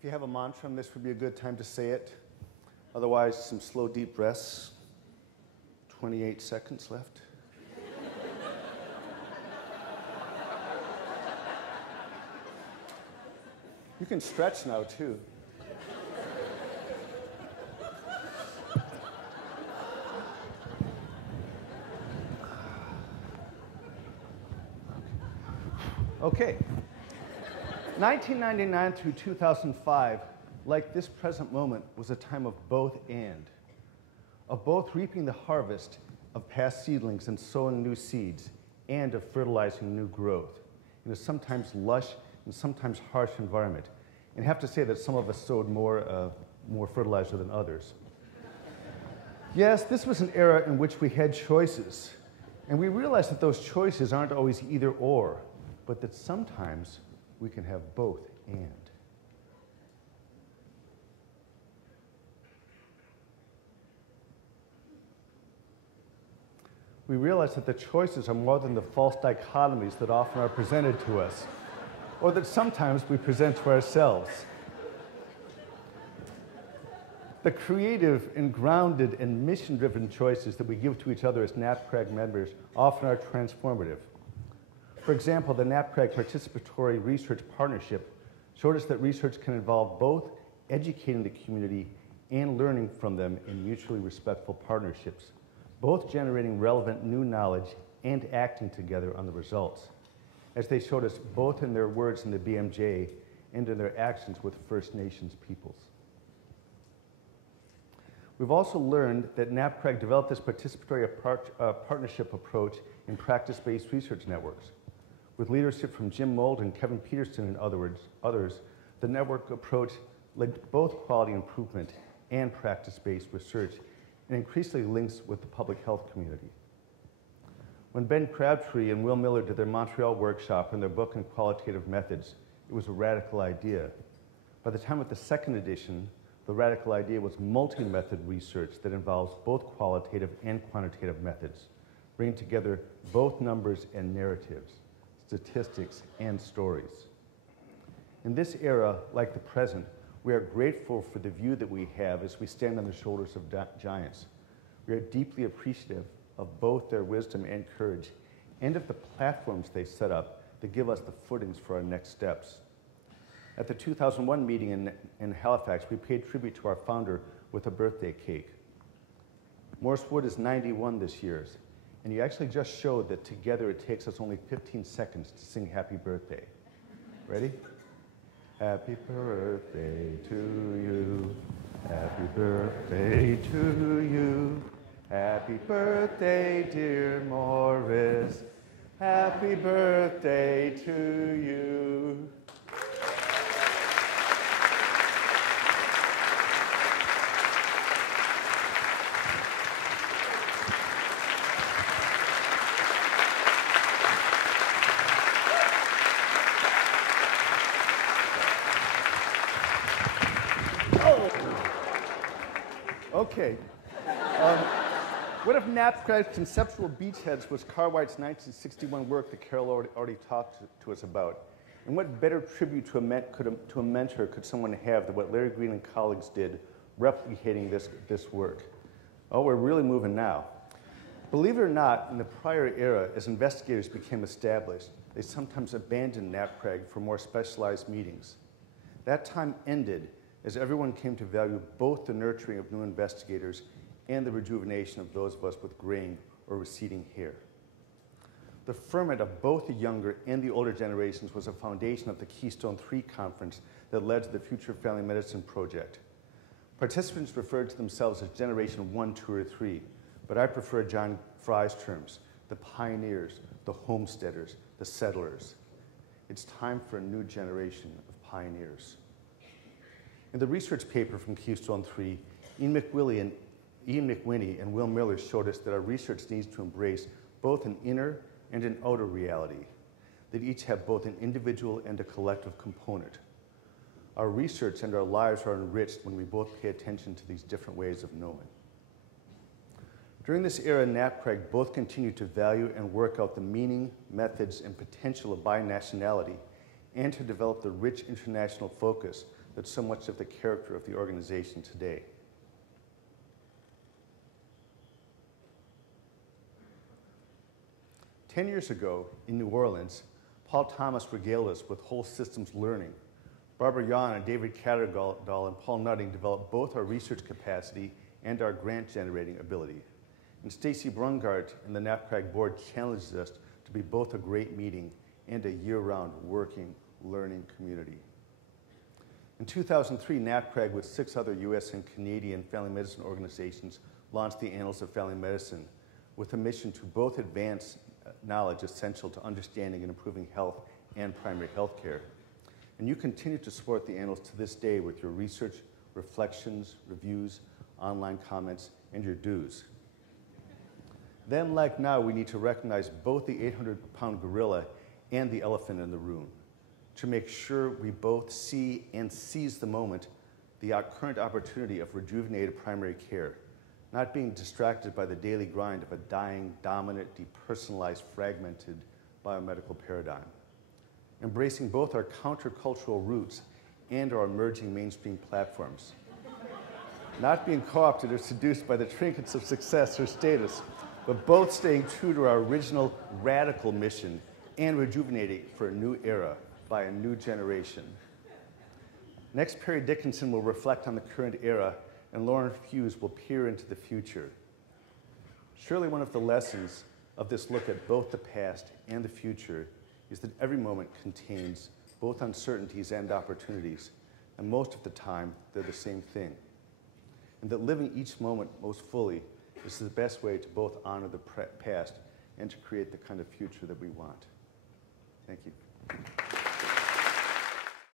If you have a mantra, this would be a good time to say it. Otherwise, some slow, deep breaths. 28 seconds left. You can stretch now, too. Okay. 1999 through 2005, like this present moment, was a time of both and. Of both reaping the harvest of past seedlings and sowing new seeds, and of fertilizing new growth in a sometimes lush and sometimes harsh environment. And I have to say that some of us sowed more fertilizer than others. Yes, this was an era in which we had choices. And we realized that those choices aren't always either or, but that sometimes we can have both and. We realize that the choices are more than the false dichotomies that often are presented to us, or that sometimes we present to ourselves. The creative and grounded and mission-driven choices that we give to each other as NAPCRG members often are transformative. For example, the NAPCRG Participatory Research Partnership showed us that research can involve both educating the community and learning from them in mutually respectful partnerships, both generating relevant new knowledge and acting together on the results, as they showed us both in their words in the BMJ and in their actions with First Nations peoples. We've also learned that NAPCRG developed this participatory partnership approach in practice-based research networks. With leadership from Jim Mould and Kevin Peterson and others, the network approach linked both quality improvement and practice-based research, and increasingly links with the public health community. When Ben Crabtree and Will Miller did their Montreal workshop and their book on qualitative methods, it was a radical idea. By the time of the second edition, the radical idea was multi-method research that involves both qualitative and quantitative methods, bringing together both numbers and narratives, statistics and stories. In this era, like the present, we are grateful for the view that we have as we stand on the shoulders of giants. We are deeply appreciative of both their wisdom and courage, and of the platforms they set up that give us the footings for our next steps. At the 2001 meeting in Halifax, we paid tribute to our founder with a birthday cake. Morris Wood is 91 this year, and you actually just showed that together it takes us only 15 seconds to sing happy birthday. Ready? Happy birthday to you. Happy birthday to you. Happy birthday, dear Morris. Happy birthday to you. Okay. One of NAPCRG's conceptual beachheads was Cartwright's 1961 work that Carol already talked to us about. And what better tribute to a mentor could someone have than what Larry Green and colleagues did, replicating this work? Oh, we're really moving now. Believe it or not, in the prior era, as investigators became established, they sometimes abandoned NAPCRG for more specialized meetings. That time ended as everyone came to value both the nurturing of new investigators and the rejuvenation of those of us with graying or receding hair. The ferment of both the younger and the older generations was a foundation of the Keystone 3 conference that led to the Future Family Medicine Project. Participants referred to themselves as Generation 1, 2, or 3, but I prefer John Fry's terms, the pioneers, the homesteaders, the settlers. It's time for a new generation of pioneers. In the research paper from Keystone 3, Ian McWhinney and Will Miller showed us that our research needs to embrace both an inner and an outer reality, that each have both an individual and a collective component. Our research and our lives are enriched when we both pay attention to these different ways of knowing. During this era, NAPCRG both continued to value and work out the meaning, methods, and potential of binationality, and to develop the rich international focus that's so much of the character of the organization today. Ten years ago, in New Orleans, Paul Thomas regaled us with whole systems learning. Barbara Yon and David Catterdahl and Paul Nutting developed both our research capacity and our grant-generating ability. And Stacy Brungart and the NAPCRG board challenged us to be both a great meeting and a year-round working, learning community. In 2003, NAPCRG, with 6 other US and Canadian family medicine organizations, launched the Annals of Family Medicine with a mission to both advance knowledge essential to understanding and improving health and primary health care. And you continue to support the Annals to this day with your research, reflections, reviews, online comments, and your dues. Then, like now, we need to recognize both the 800-pound gorilla and the elephant in the room to make sure we both see and seize the moment, the current opportunity of rejuvenated primary care, not being distracted by the daily grind of a dying, dominant, depersonalized, fragmented biomedical paradigm. Embracing both our countercultural roots and our emerging mainstream platforms. Not being co-opted or seduced by the trinkets of success or status, but both staying true to our original radical mission and rejuvenating for a new era by a new generation. Next, Perry Dickinson will reflect on the current era, and Lauren Hughes will peer into the future. Surely one of the lessons of this look at both the past and the future is that every moment contains both uncertainties and opportunities, and most of the time, they're the same thing. And that living each moment most fully is the best way to both honor the past and to create the kind of future that we want. Thank you.